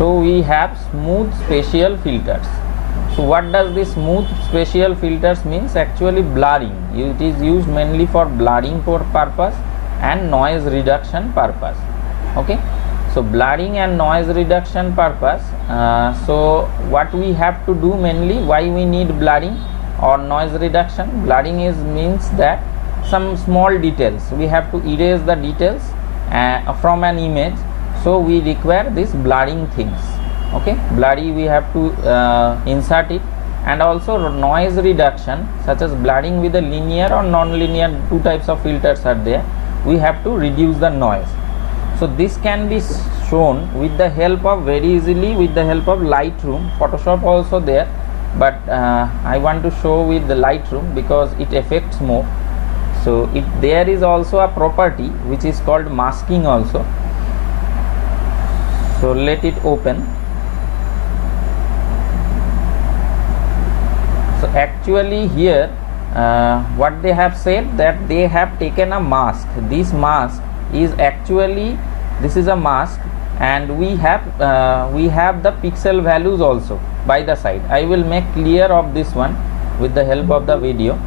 So we have smooth spatial filters. So what does this smooth spatial filters means? Actually blurring. It is used mainly for blurring purpose and noise reduction purpose. Okay, so blurring and noise reduction purpose. So what we have to do mainly, why we need blurring or noise reduction? Blurring is means that some small details, we have to erase the details from an image, so we require this blurring things. Okay, blurry we have to insert it. And also noise reduction, such as blurring with a linear or non-linear, two types of filters are there, we have to reduce the noise. So this can be shown with the help of, very easily with the help of Lightroom. Photoshop also there, but I want to show with the Lightroom because it affects more. So there is also a property which is called masking also. So let it open. So actually here what they have said, that they have taken a mask. This mask is actually, this is a mask, and we have the pixel values also by the side. I will make clear of this one with the help of the video.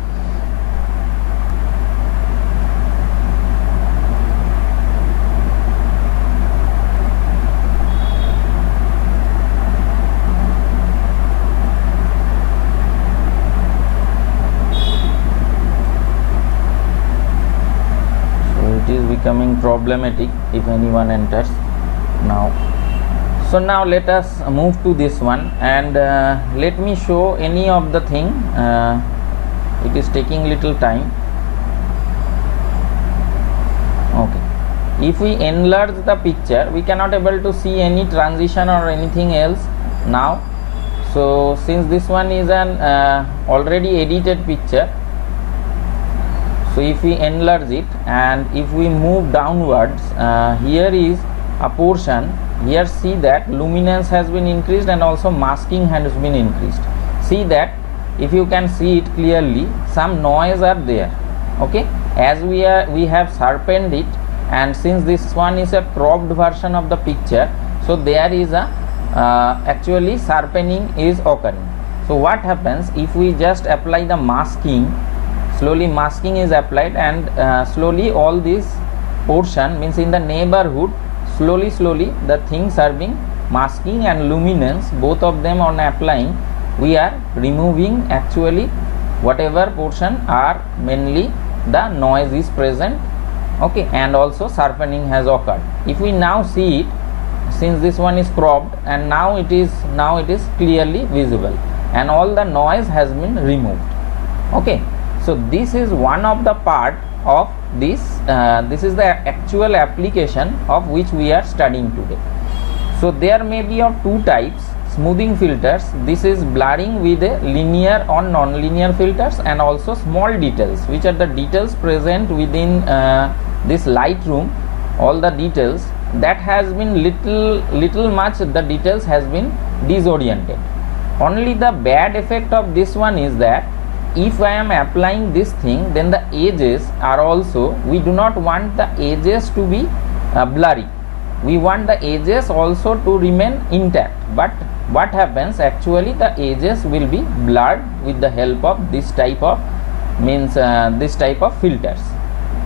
Becoming problematic if anyone enters now. So now let us move to this one, and let me show any of the thing. It is taking little time. Okay, if we enlarge the picture, we cannot able to see any transition or anything else now. So since this one is an already edited picture, so if we enlarge it and if we move downwards, here is a portion. Here see that luminance has been increased and also masking has been increased. See that, if you can see it clearly, some noise are there. Okay, as we have sharpened it, and since this one is a cropped version of the picture, so there is a actually sharpening is occurring. So what happens if we just apply the masking? Slowly masking is applied, and slowly all this portion, means in the neighborhood, slowly the things are being masking and luminance, both of them on applying, we are removing actually whatever portion are mainly the noise is present. Okay, and also sharpening has occurred. If we now see it, since this one is cropped, and now it is clearly visible, and all the noise has been removed. Okay, so this is one of the part of this. This is the actual application of which we are studying today. So there may be of two types smoothing filters. This is blurring with a linear or non-linear filters, and also small details, which are the details present within this Lightroom. All the details that has been little much, the details has been disoriented. Only the bad effect of this one is that if I am applying this thing, then the edges are also, we do not want the edges to be blurry. We want the edges also to remain intact. But what happens, actually the edges will be blurred with the help of this type of this type of filters.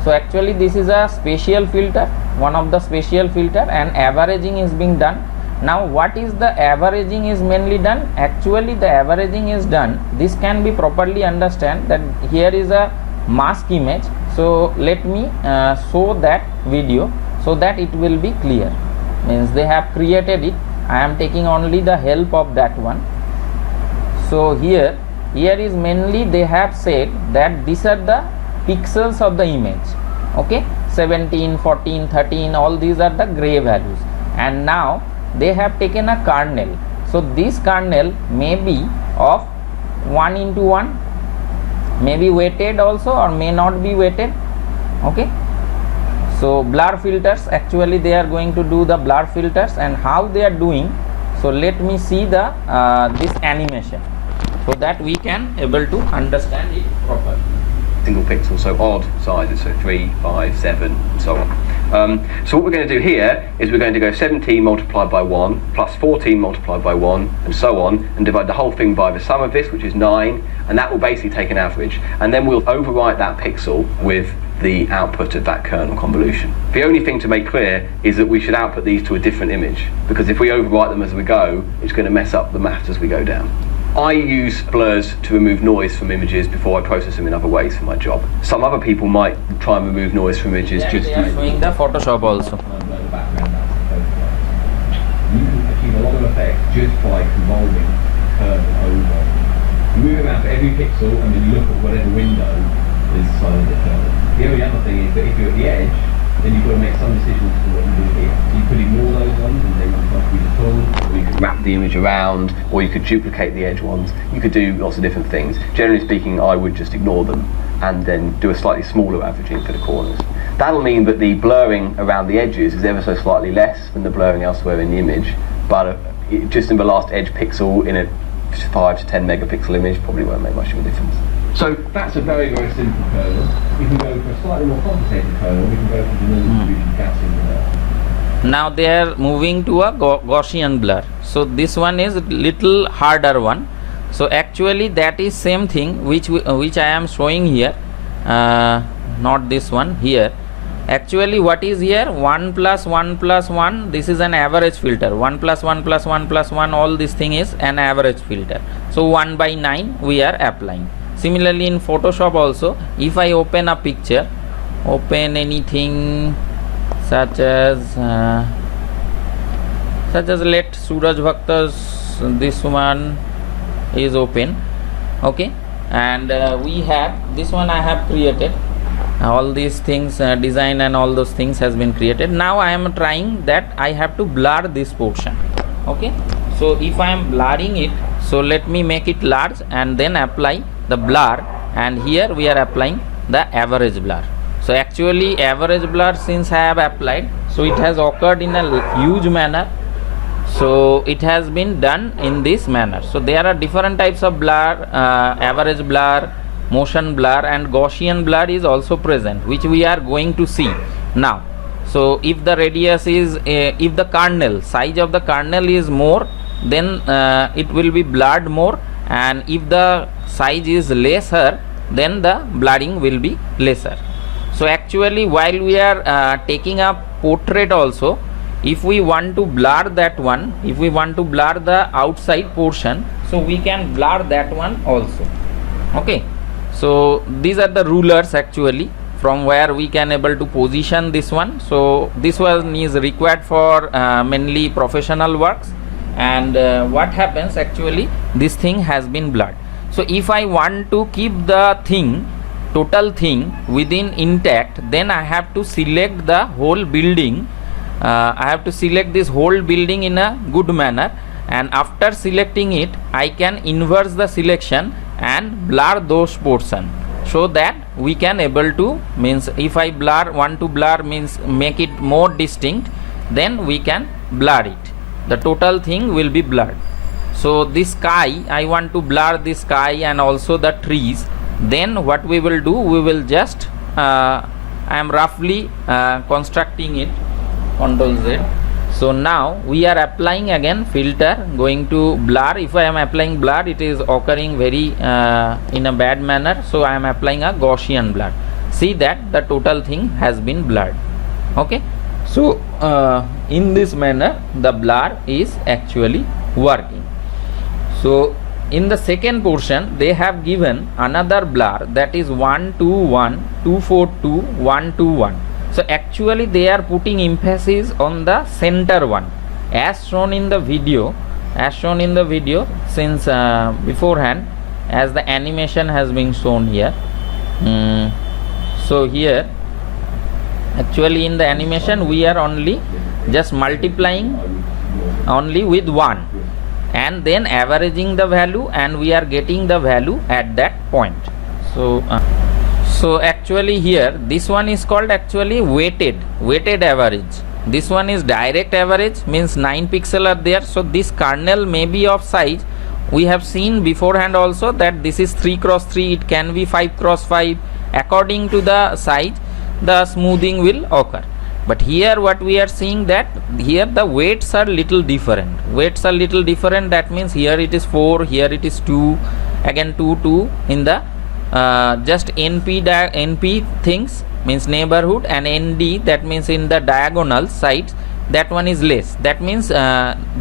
So actually this is a spatial filter, one of the spatial filter, and averaging is being done. Now what is the averaging is mainly done? Actually the averaging is done, this can be properly understand that here is a mask image. So let me show that video so that it will be clear. Means they have created it, I am taking only the help of that one. So here is mainly they have said that these are the pixels of the image. Okay, 17, 14, 13, all these are the gray values, and now they have taken a kernel. So this kernel may be of 1:1, may be weighted also or may not be weighted. Okay, so blur filters, actually they are going to do the blur filters, and how they are doing. So let me see the this animation so that we can able to understand it properly. Single pixel, so odd sizes, so 3, 5, 7 and so on. So what we're going to do here is we're going to go 17 multiplied by 1 plus 14 multiplied by 1 and so on, and divide the whole thing by the sum of this, which is 9, and that will basically take an average, and then we'll overwrite that pixel with the output of that kernel convolution. The only thing to make clear is that we should output these to a different image, because if we overwrite them as we go, it's going to mess up the math as we go down. I use blurs to remove noise from images before I process them in other ways for my job. Some other people might try and remove noise from images just to showing the Photoshop also. You can achieve a lot of effect just by convolving kernel over. You move it around for every pixel and then you look at whatever window is the size of the kernel. The only other thing is that if you're at the edge, then you've got to make some decisions to what you do here. So you could ignore those ones and they won't be at all, or you could wrap the image around, or you could duplicate the edge ones. You could do lots of different things. Generally speaking, I would just ignore them and then do a slightly smaller averaging for the corners. That'll mean that the blurring around the edges is ever so slightly less than the blurring elsewhere in the image, but just in the last edge pixel in a 5 to 10 megapixel image probably won't make much of a difference. So that's a very, very simple kernel. We can go for a slightly more complicated kernel. We can go for the normal distribution Gaussian blur. Now they are moving to a Gaussian blur. So this one is little harder one. So actually that is same thing which I am showing here, not this one here. Actually what is here, 1 plus 1 plus 1, this is an average filter. 1 plus 1 plus 1 plus 1, all this thing is an average filter. So 1 by 9 we are applying. Similarly in Photoshop also, if I open a picture, open anything such as let Suraj Bhakta's, this one is open, okay, and we have this one I have created. All these things, design and all those things has been created. Now I am trying that I have to blur this portion, okay. So if I am blurring it, so let me make it large and then apply the blur, and here we are applying the average blur. So actually average blur, since I have applied, so it has occurred in a huge manner. So it has been done in this manner. So there are different types of blur, average blur, motion blur, and Gaussian blur is also present, which we are going to see now. So if the radius is, if the kernel, size of the kernel is more, then it will be blurred more, and if the size is lesser, then the blurring will be lesser. So actually while we are taking a portrait also, if we want to blur that one, if we want to blur the outside portion, so we can blur that one also, okay. So these are the rulers actually from where we can able to position this one. So this one is required for mainly professional works, and what happens actually, this thing has been blurred. So if I want to keep the thing, total thing within intact, then I have to select the whole building. I have to select this whole building in a good manner, and after selecting it I can inverse the selection and blur those portion, so that we can able to, means if I want to blur means make it more distinct, then we can blur it. The total thing will be blurred. So this sky, I want to blur the sky and also the trees. Then what we will do, we will just I am roughly constructing it, Ctrl Z. So now we are applying again filter, going to blur. If I am applying blur, it is occurring very in a bad manner, so I am applying a Gaussian blur. See that the total thing has been blurred, okay. So in this manner the blur is actually working. So in the second portion they have given another blur, that is 121, 242, 121. So actually they are putting emphasis on the center one, as shown in the video, since beforehand, as the animation has been shown here. So here actually in the animation we are only just multiplying only with 1 and then averaging the value, and we are getting the value at that point. So actually here this one is called actually weighted average. This one is direct average, means 9 pixels are there. So this kernel may be of size, we have seen beforehand also that this is 3 cross 3, it can be 5 cross 5. According to the size the smoothing will occur. But here what we are seeing, that here the weights are little different. That means here it is 4, here it is 2, again 2 in the just NP things, means neighborhood, and ND, that means in the diagonal sides, that one is less. That means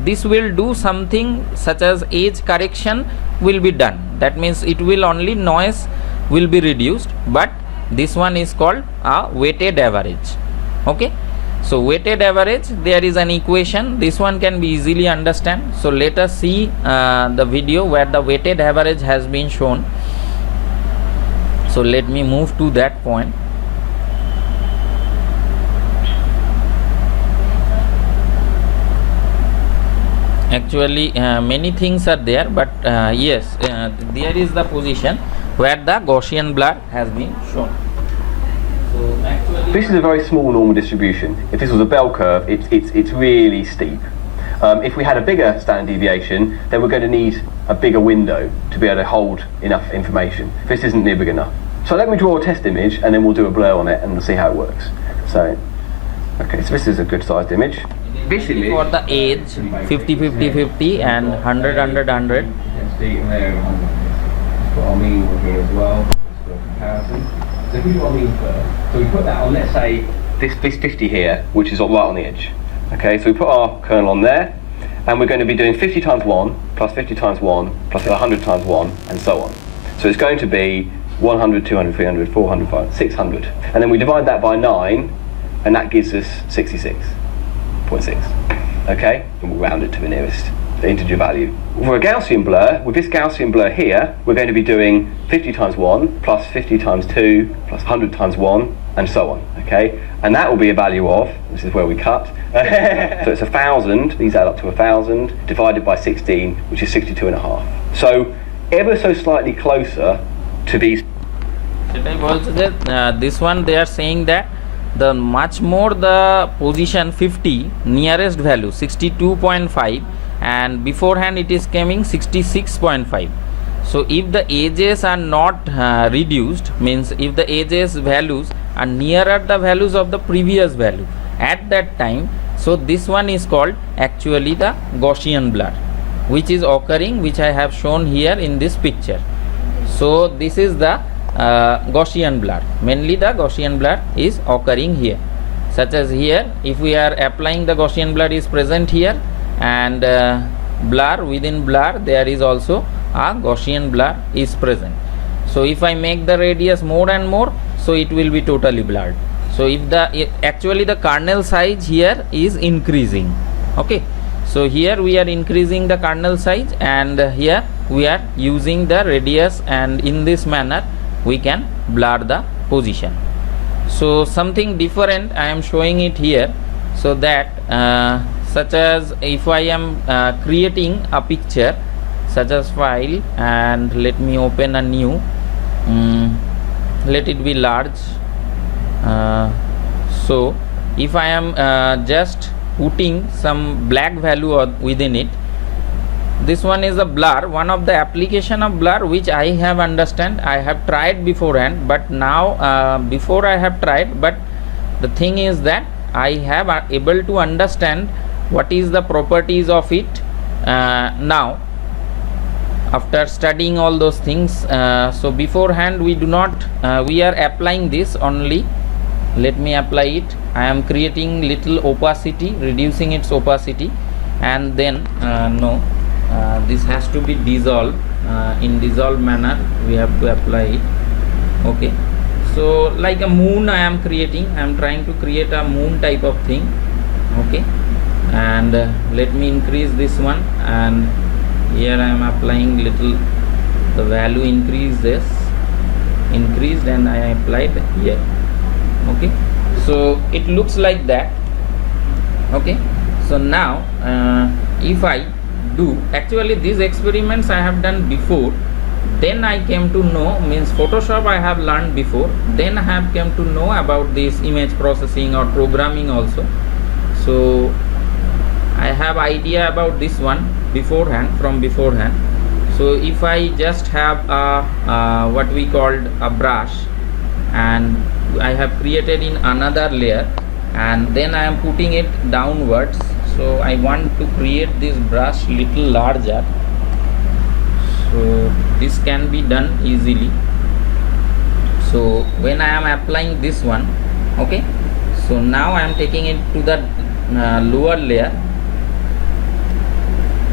this will do something such as edge correction will be done. That means it will only noise will be reduced, but this one is called a weighted average. Okay, so weighted average, there is an equation, this one can be easily understand. So let us see the video where the weighted average has been shown. So let me move to that point. Actually many things are there, but yes, there is the position where the Gaussian blur has been shown. So actually this is a very small normal distribution. If this was a bell curve, it's really steep. If we had a bigger standard deviation, then we're going to need a bigger window to be able to hold enough information. This isn't near big enough. So let me draw a test image, and then we'll do a blur on it and we'll see how it works. So, okay, so this is a good sized image. This image for the edge 50 50 50 and 100 100 100. Put our mean one here as well, just for comparison. So if we do our mean first, so we put that on, let's say, this 50 here, which is right on the edge. Okay, so we put our kernel on there, and we're going to be doing 50 times 1, plus 50 times 1, plus 100 times 1, and so on. So it's going to be 100, 200, 300, 400, 500, 600. And then we divide that by 9, and that gives us 66.6. Okay, and we'll round it to the nearest integer value. For a Gaussian blur, with this Gaussian blur here, we're going to be doing 50 times 1, plus 50 times 2, plus 100 times 1, and so on, okay? And that will be a value of, this is where we cut, so it's 1,000, these add up to 1,000, divided by 16, which is 62.5. So, ever so slightly closer to these. Also that this one they are saying that the much more the position 50 nearest value 62.5, and beforehand it is coming 66.5. so if the edges are not reduced, means if the edges values are nearer the values of the previous value at that time, so this one is called actually the Gaussian blur, which is occurring, which I have shown here in this picture. So this is the Gaussian blur, mainly the Gaussian blur is occurring here, such as here if we are applying the Gaussian blur is present here, and blur within blur there is also a Gaussian blur is present. So if I make the radius more and more, so it will be totally blurred. So if the actually the kernel size here is increasing, okay, so here we are increasing the kernel size, and here we are using the radius, and in this manner we can blur the position. So something different I am showing it here, so that such as if I am creating a picture such as file, and let me open a new, let it be large. So if I am just putting some black value within it, this one is a blur, one of the application of blur which I have understand, I have tried beforehand, but now before I have tried, but the thing is that I have able to understand what is the properties of it now after studying all those things. So beforehand we do not we are applying this only. Let me apply it. I am creating little opacity, reducing its opacity, and then no, this has to be dissolved. In dissolved manner we have to apply it. Okay, so like a moon I am creating, I am trying to create a moon type of thing. Okay, and let me increase this one, and here I am applying little, the value increased, and I applied here. Okay, so it looks like that. Okay, so now if I do, actually these experiments I have done before, then I came to know, means Photoshop I have learned before, then I have came to know about this image processing or programming also. So I have idea about this one from beforehand. So if I just have a what we called a brush, and I have created in another layer, and then I am putting it downwards. So I want to create this brush little larger, so this can be done easily. So when I am applying this one, okay, so now I am taking it to the lower layer,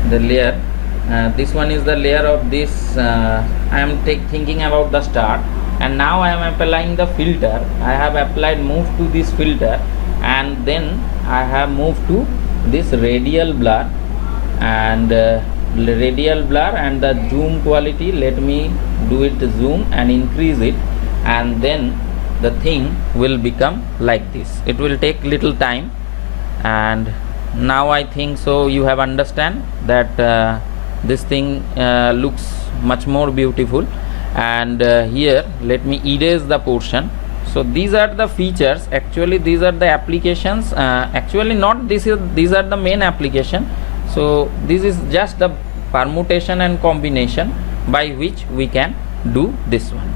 the layer, this one is the layer of this, I am thinking about the star, and now I am applying the filter. I have applied, move to this filter, and then I have moved to this radial blur, and radial blur and the zoom quality, let me do it zoom and increase it, and then the thing will become like this. It will take little time, and now I think so you have understand that this thing looks much more beautiful. And here let me erase the portion. So these are the features, actually these are the applications, actually not this is, these are the main application. So this is just the permutation and combination by which we can do this one.